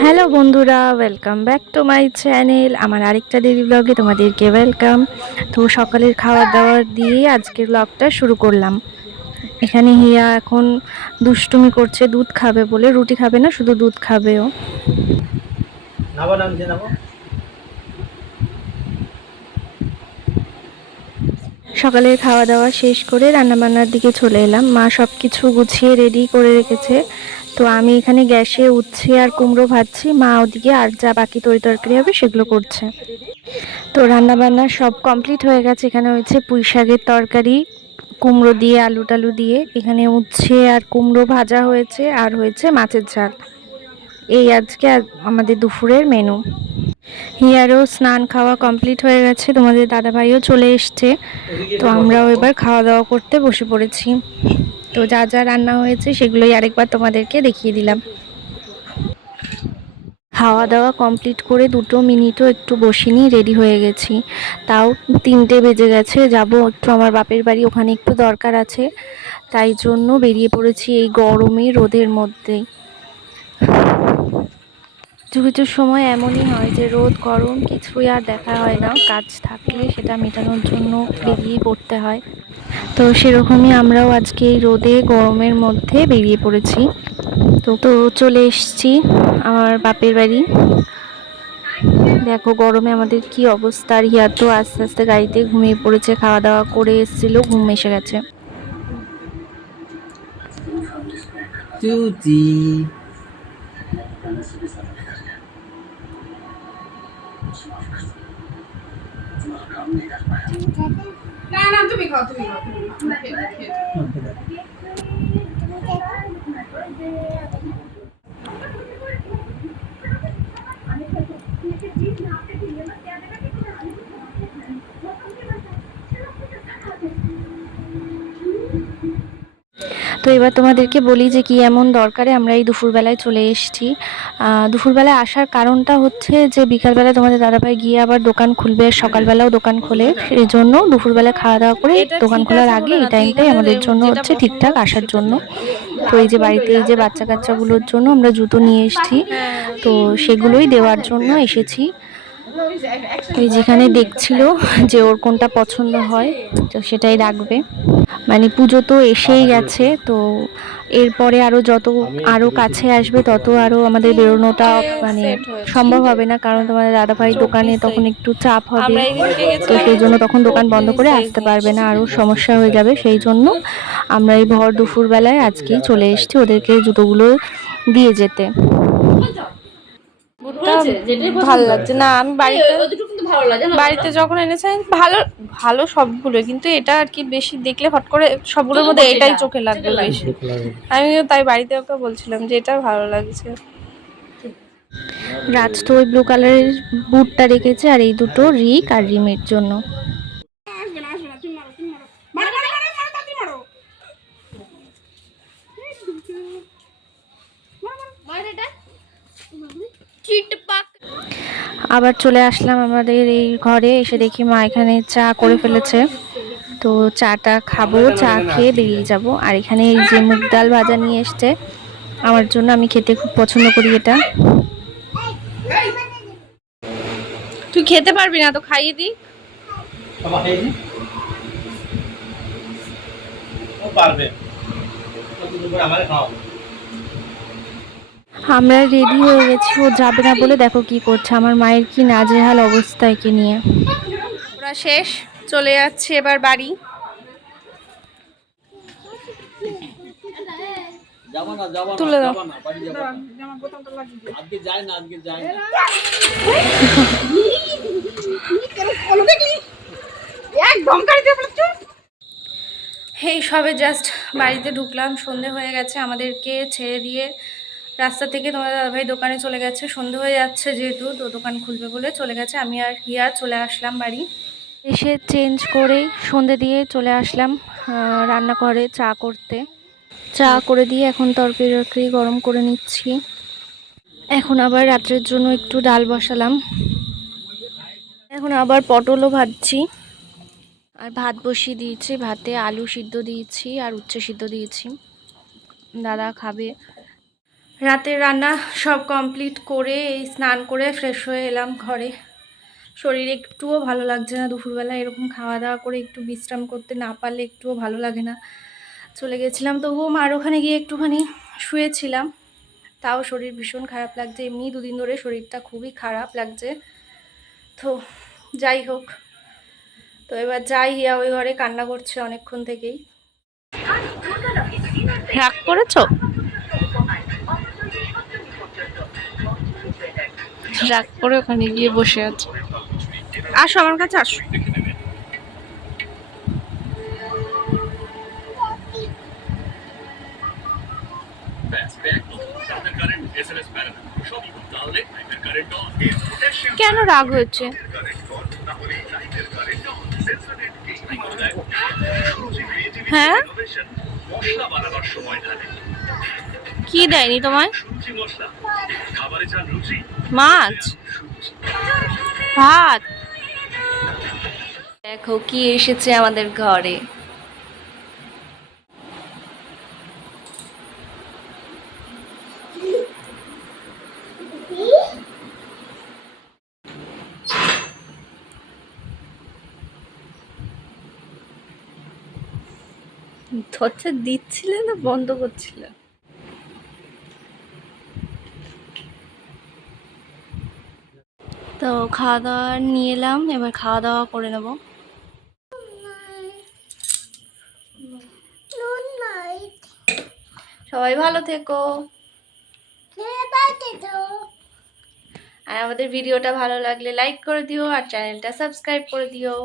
Hello বন্ধুরা, welcome back to my channel. আমার আরেকটা ডেইলি ব্লগে তোমাদেরকে ওয়েলকাম। তো সকালের খাওয়া দাওয়ার দিয়ে আজকের ব্লগটা শুরু করলাম। এখানে হিয়া এখন দুষ্টুমি করছে, দুধ খাবে বলে। রুটি খাবে না, শুধু দুধ খাবে ও। সকালের খাওয়া দাওয়া শেষ করে রান্নাবান্নার দিকে চলে এলাম। মা সব কিছু গুছিয়ে রেডি করে রেখেছে। তো আমি এখানে গ্যাসে উচ্ছে আর কুমড়ো ভাজছি, মা ওদিকে আর যা বাকি তরকারি হবে সেগুলো করছে। তো রান্নাবান্না সব কমপ্লিট হয়ে গেছে। এখানে হয়েছে পুঁই শাকের তরকারি, কুমড়ো দিয়ে আলু টালু দিয়ে। এখানে উচ্ছে আর কুমড়ো ভাজা হয়েছে, আর হয়েছে মাছের ঝাল। এই আজকে আমাদের দুপুরের মেনু। হিয়ারও স্নান খাওয়া কমপ্লিট হয়ে গেছে, তোমাদের দাদাভাইও চলে এসছে। তো আমরাও এবার খাওয়া দাওয়া করতে বসে পড়েছি। তো যা যা রান্না হয়েছে সেগুলোই আরেকবার তোমাদেরকে দেখিয়ে দিলাম। খাওয়া দাওয়া কমপ্লিট করে 2 মিনিটও একটু বসিনি, রেডি হয়ে গেছি। তাও 3টে বেজে গেছে। যাব একটু আমার বাপের বাড়ি, ওখানে একটু দরকার আছে, তাই জন্য বেরিয়ে পড়েছি এই গরমে রোদের মধ্যেই। কিছু কিছু সময় এমনই হয় যে রোদ গরম কিছুই আর দেখা হয় না, কাজ থাকলে সেটা মেটানোর জন্য বেরিয়ে পড়তে হয়। তো সেরকমই আমরাও আজকে এই রোদে গরমের মধ্যে বেরিয়ে পড়েছি। তো চলে এসেছি আমার বাপের বাড়ি। দেখো গরমে আমাদের কি অবস্থা। আর হিয়া তো আস্তে আস্তে গাড়িতে ঘুমিয়ে পড়েছে, খাওয়া দাওয়া করে এসেছিল, ঘুম এসে গেছে। না না তুমি খাও তুমি খাও তো এবার তোমাদেরকে বলি যে কি এমন দরকারে আমরা এই দুপুরবেলায় চলে এসেছি। দুপুরবেলায় আসার কারণটা হচ্ছে যে বিকালবেলা তোমাদের দাদাভাই গিয়ে আবার দোকান খুলবে, সকালবেলাও দোকান খোলে, সেই জন্য দুপুরবেলা খাওয়া দাওয়া করে দোকান খোলার আগে এই টাইমটাই আমাদের জন্য হচ্ছে ঠিকঠাক আসার জন্য। তো এই যে বাড়িতে এই যে বাচ্চা কাচ্চাগুলোর জন্য আমরা জুতো নিয়ে এসেছি, তো সেগুলোই দেওয়ার জন্য এসেছি। ওই যেখানে দেখছিল যে ওর কোনটা পছন্দ হয় তো সেটাই রাখবে। মানে পুজো তো এসেই গেছে, তো এরপরে আরও কাছে আসবে তত আরও আমাদের বেরোনোটা মানে সম্ভব হবে না, কারণ তোমাদের দাদাভাই দোকানে তখন একটু চাপ হবে। তো সেই জন্য তখন দোকান বন্ধ করে আসতে পারবে না, আরও সমস্যা হয়ে যাবে। সেই জন্য আমরা এই ভর দুপুরবেলায় আজকেই চলে এসেছি ওদেরকে জুতোগুলো দিয়ে যেতে। ভালো লাগছে না, আমি বাড়িতে যখন এনেছি ভালো ভালো সবগুলো, কিন্তু এটা আর কি বেশি দেখলে হট করে সবগুলোর মধ্যে এটাই চোখে লাগবে বেশি। আমি তাই বাড়িতে ওকে বলছিলাম যে এটা ভালো লাগছে। রাজ তো ওই ব্লু কালারের বুটটা রেখেছে, আর এই দুটো রিক আর রিমের জন্য। আবার চলে আসলাম আমাদের এই ঘরে, এসে দেখি মা এখানে চা করে ফেলেছে। তো চাটা খাবো, চা খেয়ে বেরিয়ে যাব। আর এখানে এই যে মুগ ডাল ভাজা নিয়ে এসছে আমার জন্য, আমি খেতে খুব পছন্দ করি এটা। তুই খেতে পারবি না তো খাইয়ে দি। আমরা রেডি হয়ে গেছি, ও যাবে না বলে দেখো কি করছে। আমার মায়ের কি নাজেহাল অবস্থা একে নিয়ে। ওরা শেষ, চলে যাচ্ছে এবার বাড়ি। তুলে দাও। এই সবে জাস্ট বাড়িতে ঢুকলাম, সন্ধে হয়ে গেছে। আমাদেরকে ছেড়ে দিয়ে রাস্তা থেকে তোমার দাদাভাই দোকানে চলে গেছে, সন্ধে হয়ে যাচ্ছে যেহেতু, তো দোকান খুলবে বলে চলে গেছে। আমি আর হিয়া চলে আসলাম বাড়ি। এসে চেঞ্জ করে সন্ধে দিয়ে চলে আসলাম রান্নাঘরে চা করতে। চা করে দিয়ে এখন তরকারি গরম করে নিচ্ছি। এখন আবার রাত্রের জন্য একটু ডাল বসালাম। এখন আবার পটলও ভাজছি। আর ভাত বসিয়ে দিয়েছি, ভাতে আলু সিদ্ধ দিয়েছি আর উচ্ছে সিদ্ধ দিয়েছি, দাদা খাবে। রাতের রান্না সব কমপ্লিট করে এই স্নান করে ফ্রেশ হয়ে এলাম ঘরে। শরীর একটুও ভালো লাগছে না, দুপুরবেলা এরকম খাওয়া দাওয়া করে একটু বিশ্রাম করতে না পারলে একটুও ভালো লাগে না। চলে গেছিলাম, তবুও মার ওখানে গিয়ে একটুখানি শুয়েছিলাম, তাও শরীর ভীষণ খারাপ লাগছে। এমনি দুদিন ধরে শরীরটা খুবই খারাপ লাগছে। তো যাই হোক, তো এবার যাই, হিয়া ওই ঘরে কান্না করছে অনেকক্ষণ থেকেই। রাগ করেছো? রাগ করে ওখানে গিয়ে বসে আছে। আসো আমার কাছে আসো। কেন রাগ হয়েছে? হ্যাঁ, কি দেয়নি তোমায়? মাছ, ভাত। দেখো কি এসেছে আমাদের ঘরে। দরজা দিচ্ছিলে না বন্ধ করছিলে? তো খাওয়া দাওয়া নিয়ে এলাম, এবার খাওয়া দাওয়া করে নেব। সবাই ভালো থেকো। আর আমাদের ভিডিওটা ভালো লাগলে লাইক করে দিও আর চ্যানেলটা সাবস্ক্রাইব করে দিও।